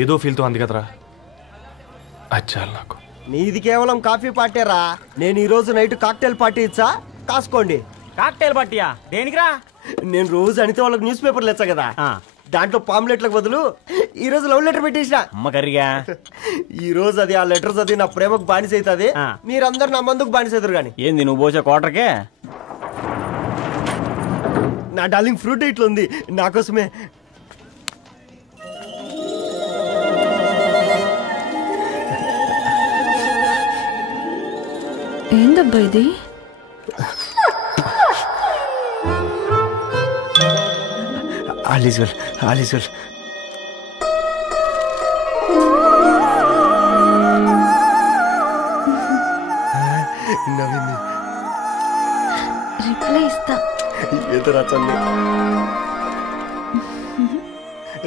ఏదో ఫీల్తో అంది కదరా, అచ్చాలి నాకు. నీది కేవలం కాఫీ పార్టీరా, నేను ఈరోజు నైట్ కాక్టైల్ పార్టీ ఇచ్చా, కాసుకోండి. కాక్టైల్ పార్టీయా? దేనికిరా? నేను రోజు అనితే వాళ్ళకి న్యూస్ పేపర్లు ఇచ్చా కదా, దాంట్లో పాంప్లెట్లకు బదులు ఈ రోజు లవ్ లెటర్ పెట్టేసిన. అమ్మ కర్రీగా ఈ రోజు అది ఆ లెటర్ చదివి నా ప్రేమకు బానిస అవుతుంది, మీరందరు నా మందుకు బానిస అవుతారు. కానీ ఏంది నువ్వు పోసే క్వార్టర్కే? నా డార్లింగ్ ఫ్రూట్ ఇట్లా ఉంది నా కోసమే. ఏందబ్బా ఇది? All is well, all is well. నవ్వింది. రిప్లై ఇస్తా. ఏదో రాచండి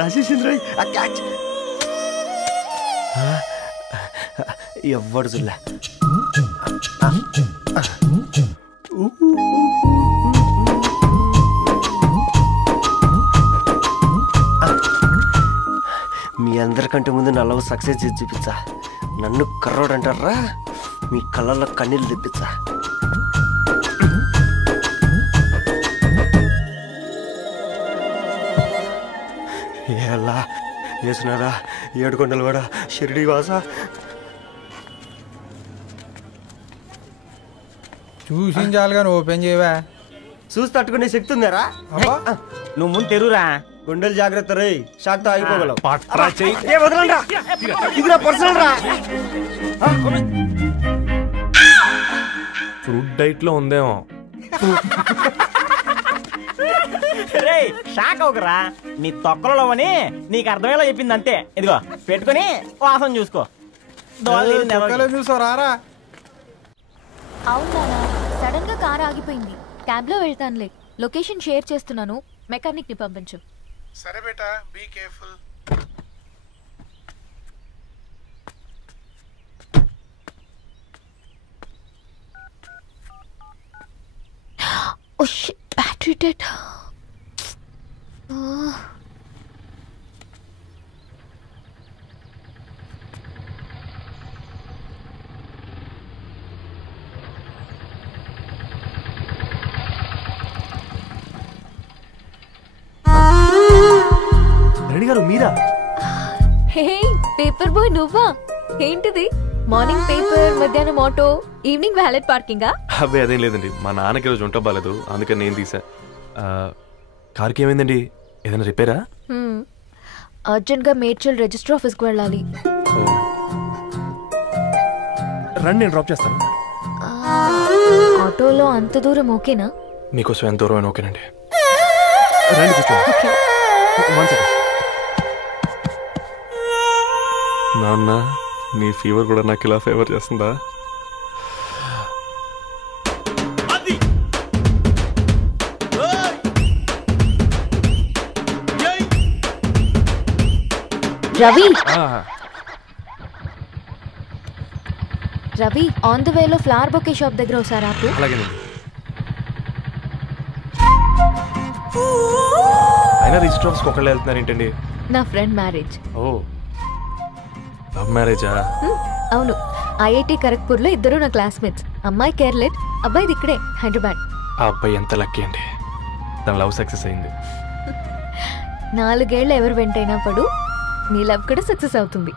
రాజేసింద్ర క్యాచ్ ఎవ్వడు చూడలే. మీ అందరికంటే ముందు నా లవ్ సక్సెస్ చేసి చూపించా. నన్ను కర్రోడు అంటారా, మీ కళ్ళల్లో కన్నీళ్ళు తెప్పించా. ఎలా వేసినారా ఏడుకొండలు కూడా షిరిడి వాస. చూసించాలిగా ఓపెన్ చేయవా? చూసి తట్టుకునే శక్తి ఉందారా? నువ్వు ముందు తెరురా. గుండెలు జాగ్రత్త రే, షాక్తో ఆగిపోగలవు. ఫ్రూట్ డైట్ లో ఉందేమో. షాక్ అవకరా, నీ తొక్కలలో అని నీకు అర్థమయ్యేలా చెప్పింది అంతే. ఇదిగో పెట్టుకుని వాసన చూసుకో. చూసారా? అవునా, సడన్ గా కార్ ఆగిపోయింది. క్యాబ్ లో వెళ్తానులే, లొకేషన్ షేర్ చేస్తున్నాను, మెకానిక్ ని పంపించు. సరే బేటా, be careful. Oh shit, battery dead. Reddy గారు మీరా? హే పేపర్ బాయ్, నువ్వా? ఏంటిది? మార్నింగ్ పేపర్, మధ్యాహ్నం ఆటో, ఈవినింగ్ వ్యాలెట్ పార్కింగా? అబ్బాయి అదేం లేదండి, మా నాన్నకి రోజు ఉంట బాగాలేదు, అందుకని నేను తీసా. కార్కి ఏమైందండి? ఏదైనా రిపేరా? అర్జెంట్ గా మేడ్చల్ రిజిస్టర్ ఆఫీస్కి వెళ్ళాలి. రండి, నేను డ్రాప్ చేస్తాను. ఆటోలో అంత దూరం ఓకేనా? మీకోసం ఎంత దూరం అయినా ఓకేనండి. రండి కూర్చోండి. నాన్న, నీ ఫీవర్ కూడా నాకు ఇలా ఫేవర్ చేస్తుందా? రవి, రవి ఆన్ ద వేలో ఫ్లవర్ బొకే షాప్ దగ్గర ఒకసారి ఆపు. అలాగేనండి. అయినా రిజిస్టర్ ఆఫీస్కి ఒకళ్ళు వెళ్తున్నారు ఏంటండి? నా ఫ్రెండ్ మ్యారేజ్. ఓ, లవ్ మ్యారేజా? అవును, ఐఐటి ఖరగ్పూర్ లో ఇద్దరు నా క్లాస్మేట్స్. అమ్మాయి కేర్లెట్, అబ్బాయిది ఇక్కడే హైదరాబాద్. ఆ అబ్బాయి ఎంత లక్కీ అండి, తన లవ్ సక్సెస్ అయింది. 4 ఏళ్ళు ఎవరు వెంటైనా పడు, నీ లవ్ కూడా సక్సెస్ అవుతుంది.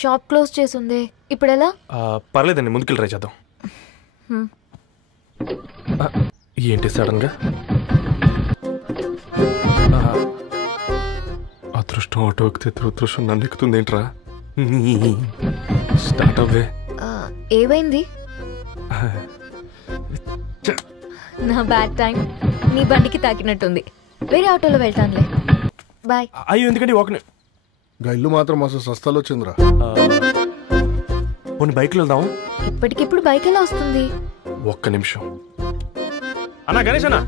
షాప్ క్లోజ్ చేసింది, ఇప్పుడు ఎలా? పర్లేదండి, ముందుకెళ్ళి ట్రై చేద్దాం. ఏంటి సడన్ గా? అదృష్టం ఆటో ఎక్కితే దురదృష్టం నన్ను ఎక్కుతుంది ఏంట్రా? స్టార్ట్ అవ్వే. ఏమైంది? నా బ్యాడ్ టైం నీ బండికి తాకినట్టుంది. వేరే ఆటోలో వెళ్తానులే, బాయ్. అయ్యో ఎందుకండి ఒక ఇల్లు మాత్రం అసలు సస్తాలో వచ్చిందిరా. పోనీ బైక్లో వెళ్దాం. ఇప్పటికిప్పుడు బైక్ ఎలా వస్తుంది? ఒక్క నిమిషం. అన్నా గణేష్ అన్నా,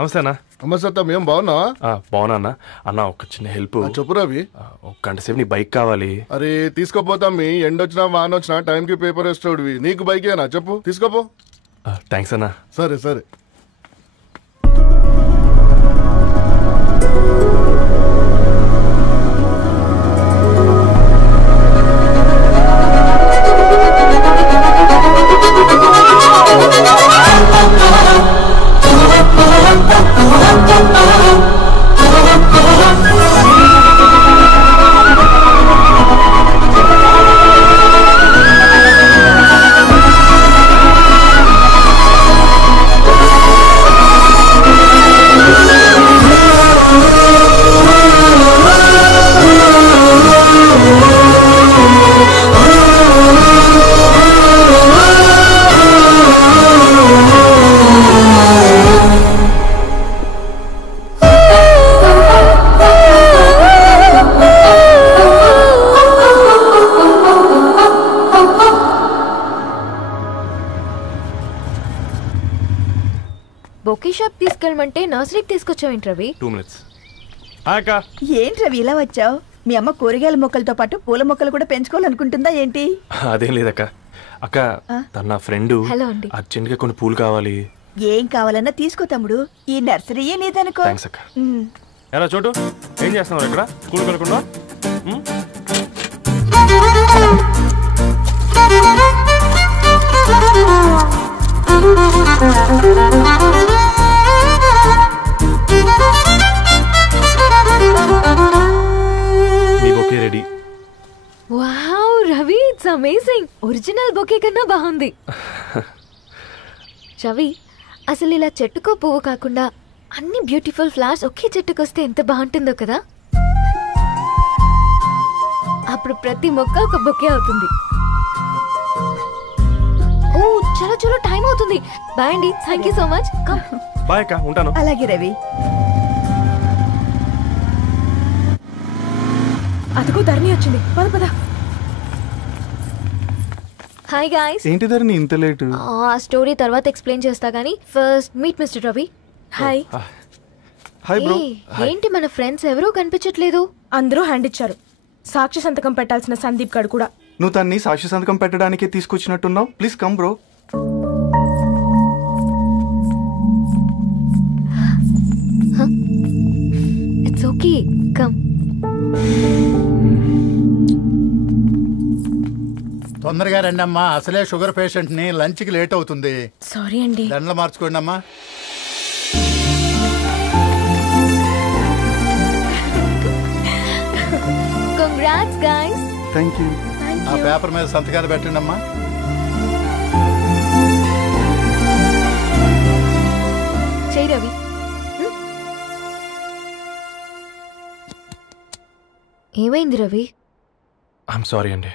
నమస్తే అన్న. నమస్తే అత్త, ఏం బాగున్నావా? బాగున్నా అన్న. అన్న ఒక చిన్న హెల్ప్. చెప్పు రవి. ఒక గంట సేపు నీ బైక్ కావాలి. అరే తీసుకోపోతాం, మీ ఎండొచ్చినా వాన వచ్చినా టైంకి పేపర్ వేస్తాడువి. నీకు బైకేనా చెప్పు, తీసుకోపో. థ్యాంక్స్ అన్న. సరే సరే. బొకే షాప్ తీసుకెళ్ళమంటే నర్సరీకి తీసుకొచ్చావేంటి రవి? 2 minutes. ఏంటి రవి ఇలా వచ్చావు? మీ అమ్మ కూరగాయల మొక్కలతో పాటు పూల మొక్కలు కూడా పెంచుకోవాలనుకుంటుందా ఏంటి? అదేం లేదక్క. అక్క తన నా ఫ్రెండ్. హలో అండి. అర్జెంట్ గా కొన్ని పూలు కావాలి. ఏం కావాలన్నా తీసుకో తమ్ముడు, ఈ నర్సరీయే నీదనుకో. థ్యాంక్స్ అక్క. ఎలా చోటు, ఏం చేస్తున్నావు ఇక్కడ? స్కూల్ కనుకుండా మీ bouquet ready. Wow Ravi, it's amazing. Original bouquet కన్నా బాగుంది. రవి, అసలు ఇలా చెట్టుకో పువ్వు కాకుండా అన్ని బ్యూటిఫుల్ ఫ్లవర్స్ ఒకే చెట్టుకొస్తే ఎంత బాగుంటుందో కదా. అప్పుడు ప్రతి మొక్క ఒక బొకే అవుతుంది. ఓ చలో చలో, టైం అవుతుంది. బాయ్ అండి, thank you so much. Bye అక్క, ఉంటాను. అలాగే రవి. అదిగో ధరణి వచ్చింది, పద పద. Hi guys. ఏంటి ధరణి ఇంత లేట్? ఆ స్టోరీ తర్వాత ఎక్స్ప్లెయిన్ చేస్తా గానీ first meet mister Ravi. Hi. Hi bro. ఏంటి మన ఫ్రెండ్స్ ఎవరూ కనిపించట్లేదు? అందరూ హ్యాండ్ ఇచ్చారు. సాక్షి సంతకం పెట్టాల్సిన సందీప్ గడు కూడా. నువ్వు తన్ని సాక్షి సంతకం పెట్టడానికే తీసుకొచ్చినట్టున్నావు. Please come bro. It's okay, come. తొందరగా రండి అమ్మా, అసలే షుగర్ పేషెంట్ ని, లంచ్ కి లేట్ అవుతుంది. సారీ అండి. దండలు మార్చుకోండి అమ్మా. Congrats guys. Thank you. ఆ పేపర్ మీద సంతకాలు పెట్టండి అమ్మా. చెయ్ రవి. ఏమైంది రవి? ఐఎమ్ సారీ అండి.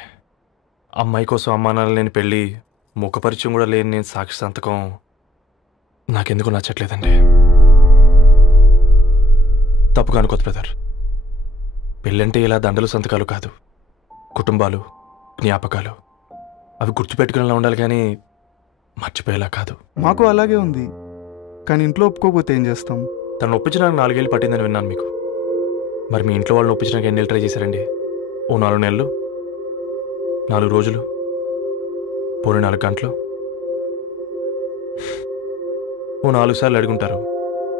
అమ్మాయి కోసం అమ్మా నాన్న లేని పెళ్ళి, ముఖపరిచయం కూడా లేని నేను సాక్షి సంతకం నాకెందుకు నచ్చట్లేదండి. తప్పుగా అనుకోదు బ్రదర్. పెళ్ళంటే ఇలా దండలు సంతకాలు కాదు, కుటుంబాలు, జ్ఞాపకాలు. అవి గుర్తుపెట్టుకునేలా ఉండాలి కానీ మర్చిపోయేలా కాదు. మాకు అలాగే ఉంది, కానీ ఇంట్లో ఒప్పుకోకపోతే ఏం చేస్తాం? తను ఒప్పించడానికి 4 ఏళ్ళు పట్టిందని విన్నాను మీకు. మరి మీ ఇంట్లో వాళ్ళని ఒప్పించడానికి ఎన్ని ఏళ్ళు ట్రై చేశారండి? ఓ 4 నెలలు, 4 రోజులు, పోనీ 4 గంటలు, ఓ 4 సార్లు అడుగుంటారు.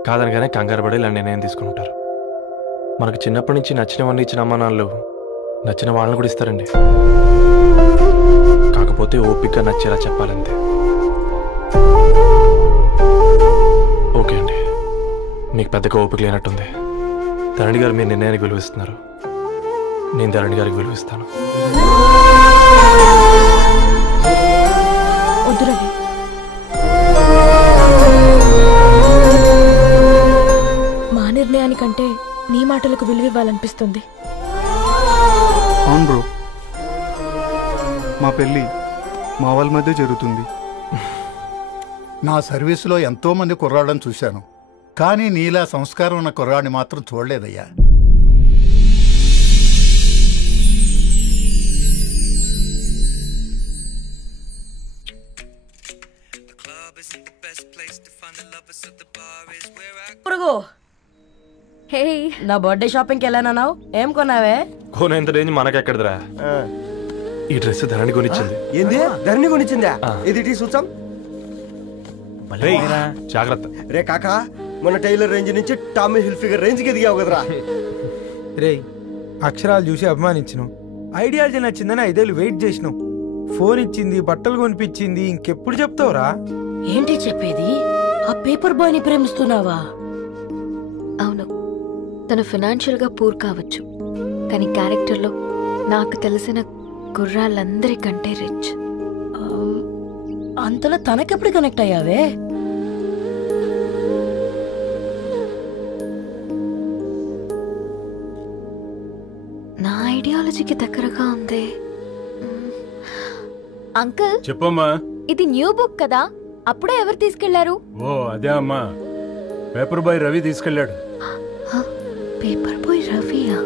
కాదనగానే కంగారు పడి ఇలా నిర్ణయం తీసుకుని ఉంటారు. మనకు చిన్నప్పటి నుంచి నచ్చినవన్నీ ఇచ్చిన అమ్మానాళ్ళు నచ్చిన వాళ్ళని కూడా ఇస్తారండి. కాకపోతే ఓపికగా నచ్చేలా చెప్పాలంతే. ఓకే అండి, మీకు పెద్దగా ఓపిక లేనట్టుంది. ధరణి గారు మీ నిర్ణయానికి విలువిస్తున్నారు, నేను ధరణి గారికి విలువిస్తాను. వద్దు రవి. మా నిర్ణయానికంటే నీ మాటలకు విలువివ్వాలనిపిస్తుంది. అవును బ్రో, మా పెళ్ళి మా వాళ్ళ మధ్య జరుగుతుంది. నా సర్వీసులో ఎంతో మంది కుర్రాళ్ళని చూశాను, కానీ నీలా సంస్కారం ఉన్న కుర్రాడిని మాత్రం చూడలేదయ్యా. The club isn't the best place to find the lovers, so the bar is where I ఆగు. హే, నా బర్త్డే షాపింగ్ కి వెళ్ళానన్నావు, ఏం కొన్నావే? కోనేంత రేంజ్ మనకెక్కడదిరా. ఈ డ్రెస్ ధరణి కొనిచ్చింది. ఏంది ధరణి కొనిచ్చిందా? ఇది చూసాం. రేయ్, జాగ్రత్త. రే కాకా, మన టైలర్ రేంజ్ నుంచి టామీ హిల్ఫిగర్ రేంజ్ కి ఎదిగావు కదరా. రే అక్షరాలు చూసి అభిమానించినావు, ఐడియాలజీ నచ్చిందని 5 ఏళ్ళు వెయిట్ చేసినావు, ఫోన్ ఇచ్చింది, బట్టలు కొనిపించింది, ఇంకెప్పుడు చెప్తావురా? ఏంటి చెప్పేది? ఆ పేపర్ బాయ్ ని ప్రేమిస్తున్నావా? అవును, తను ఫినాన్షియల్ గా పూర్ కావచ్చు, కానీ క్యారెక్టర్లో నాకు తెలిసిన కుర్రాళ్ళందరికంటే రిచ్. అంతలో తనకెప్పుడు కనెక్ట్ అయ్యావే? నా ఐడియాలజీకి దగ్గరగా ఉంది. అంకుల్ చెప్పమ్మా. ఇది న్యూ బుక్ కదా, అప్పుడే ఎవరు తీసుకెళ్లారు? ఓ అదే అమ్మా, పేపర్ బాయ్ రవి తీసుకెళ్ళాడు. పేపర్ బాయ్ రవియా?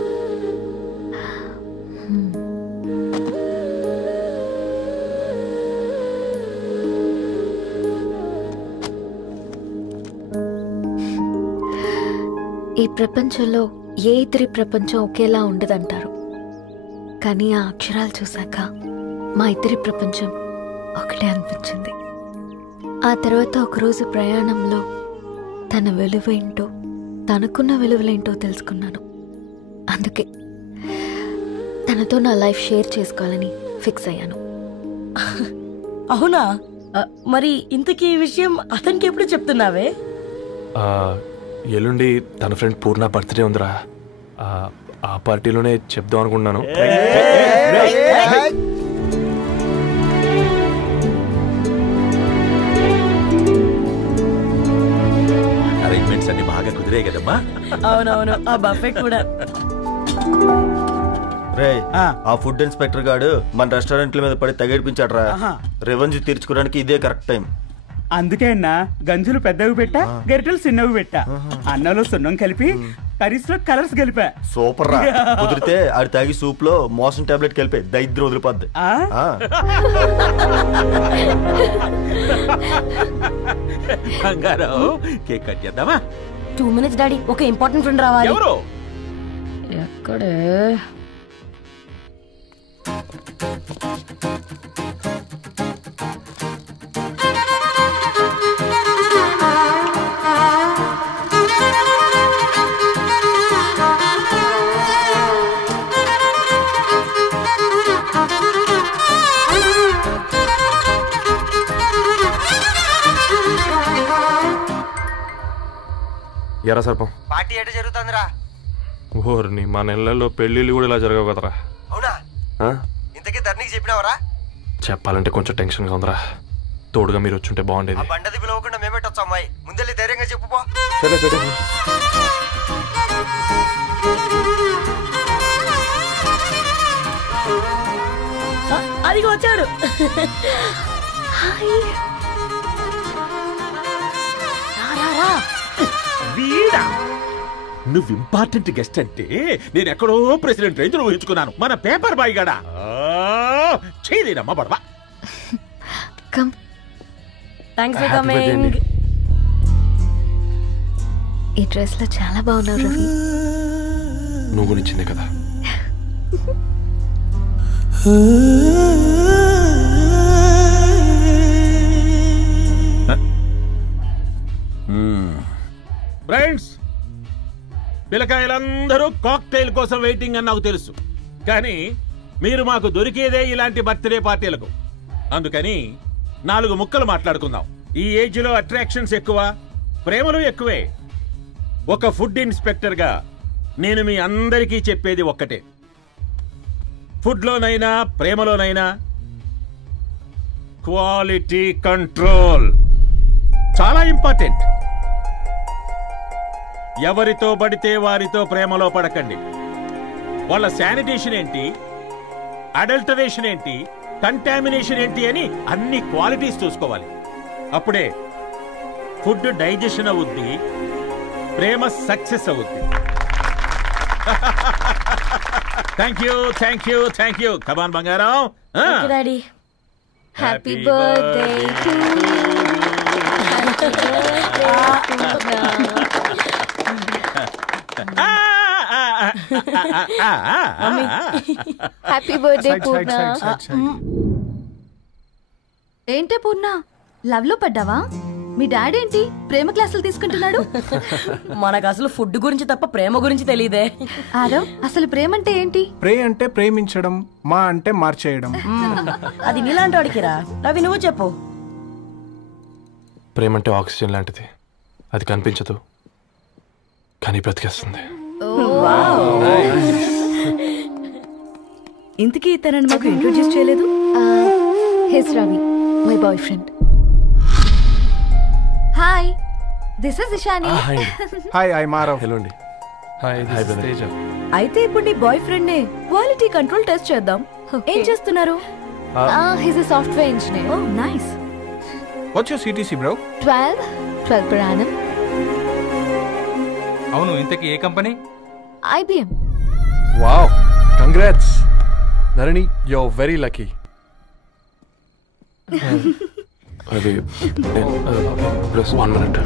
ఈ ప్రపంచంలో ఏ ఇద్దరి ప్రపంచం ఒకేలా ఉండదంటారు, కానీ ఆ అక్షరాలు చూశాక మా ఇద్దరి ప్రపంచం ఒకటే అనిపించింది. ఆ తర్వాత ఒకరోజు ప్రయాణంలో తన విలువేంటో, తనకున్న విలువలేంటో తెలుసుకున్నాను. అందుకే తనతో నా లైఫ్ షేర్ చేసుకోవాలని ఫిక్స్ అయ్యాను. అవునా? మరి ఇంతకీ ఈ విషయం అతనికి ఎప్పుడు చెప్తున్నావే? ఎల్లుండి తన ఫ్రెండ్ పూర్ణ బర్త్డే ఉందిరా, ఆ పార్టీలోనే చెప్దాం అనుకున్నాను. అరేంజ్మెంట్స్ అన్ని బాగా కుదిరే కదమ్మా. అవునవును, ఆ బఫే కూడా. రే, ఆ ఫుడ్ ఇన్స్పెక్టర్ గాడు మన రెస్టారెంట్ల మీద పడి తగేడిపించాడ్రా. రెవెన్యూ తీర్చుకోవడానికి ఇదే కరెక్ట్ టైం. అందుకే అన్న గంజులు పెద్దవి పెట్టా, గరిటెలు చిన్నవి పెట్టా, అన్నంలో సున్నం కలిపి కర్రీస్ లో కలర్స్ కలిపా. సూపర్ రా. కుదిరితే ఆడి తాగి సూప్ లో మోషన్ టాబ్లెట్ కలిపే, దైద్యం వదిలిపోద్ది. బంగారం, కేక్ కట్ చేద్దామా? 2 minutes డాడీ, ఒక ఇంపార్టెంట్ ఫ్రెండ్ రావాలి. ఎవరు? ఎక్కడే? ఎరా సర్పం, పార్టీ ఎట జరుగుతుందిరా? ఓర్ని, మా నెలల్లో పెళ్ళిళ్ళు కూడా ఇలా జరగవు కదరా. అవునా? ఇంతకీ ధరణికి చెప్పినావరా? చెప్పాలంటే కొంచెం టెన్షన్గా ఉందిరా. తోడుగా మీరు వచ్చుంటే బాగుండేది. బండది పిలవకుండా మేమేటొచ్చా అమ్మాయి? ముందెళ్ళి ధైర్యంగా చెప్పుపో. అదిగో వచ్చాడు. వీడా? నువ్వు ఇంపార్టెంట్ గెస్ట్ అంటే నేను ఎక్కడో ప్రెసిడెంట్ రేంజ్ ఊహించుకున్నాను. మన పేపర్ బాయ్ గడా చేయలేనమ్మా బడవా. కమ్. Thanks for coming. ఈ డ్రెస్ లో చాలా బాగున్నావు రవి. నువ్వు గురించిందే కదా. ఫ్రెండ్స్, పిల్లకాయలందరూ కాక్టైల్ కోసం వెయిటింగ్ అని నాకు తెలుసు, కానీ మీరు మాకు దొరికేదే ఇలాంటి బర్త్డే పార్టీలకు. అందుకని 4 ముక్కలు మాట్లాడుకుందాం. ఈ ఏజ్ లో అట్రాక్షన్స్ ఎక్కువ, ప్రేమలు ఎక్కువే. ఒక ఫుడ్ ఇన్స్పెక్టర్ గా నేను మీ అందరికీ చెప్పేది ఒక్కటే, ఫుడ్ లోనైనా ప్రేమలోనైనా క్వాలిటీ కంట్రోల్ చాలా ఇంపార్టెంట్. ఎవరితో పడితే వారితో ప్రేమలో పడకండి. వాళ్ళ శానిటేషన్ ఏంటి, అడల్టరేషన్ ఏంటి, కంటామినేషన్ ఏంటి అని అన్ని క్వాలిటీస్ చూసుకోవాలి. అప్పుడే ఫుడ్ డైజెషన్ అవుద్ది, ప్రేమ సక్సెస్ అవుద్ది. Thank you, thank you, thank you. Come on బంగారం. Daddy, happy birthday to you. Happy birthday Purna. ఏంటే పూర్ణ, లవ్ లో పడ్డావా? మీ డాడీ ఏంటి ప్రేమ క్లాసులు తీసుకుంటున్నాడు? మనకు అసలు ఫుడ్ గురించి తప్ప ప్రేమ గురించి తెలియదే. ఆరవ్, అసలు ప్రేమ అంటే ఏంటి? ప్రే అంటే ప్రేమించడం, మా అంటే మార్చేయడం. అది నీలాంటి వాడికిరా. రవి నువ్వు చెప్పు. ప్రేమ అంటే ఆక్సిజన్ లాంటిది. అది కనిపించదు కానీ బ్రతికేస్తుంది. ఇంతకీ తనని మాకు ఇంట్రొడ్యూస్ చేయలేదు. He's Ravi, my boyfriend. Hi, this is Ishani. Hi, I Maarav. Hello అండి. హాయ్ తేజ. అయితే ఇప్పుడు నీ బాయ్ ఫ్రెండ్ నే క్వాలిటీ కంట్రోల్ టెస్ట్ చేద్దాం. ఏం చేస్తున్నారు? He's a software engineer. Oh nice. What's your CTC bro? 12 per annum. అవును, ఇంతకీ ఏ company? IBM. Wow, congrats Narani, you are very lucky. అది ప్లస్ 1 minute.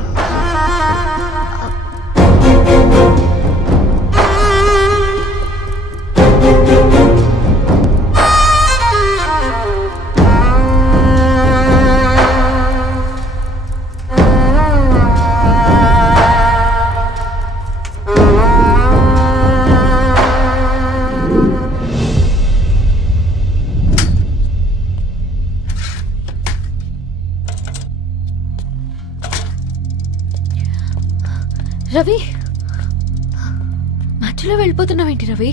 రవి, మధ్యలో వెళ్ళిపోతున్నావేంటి రవి?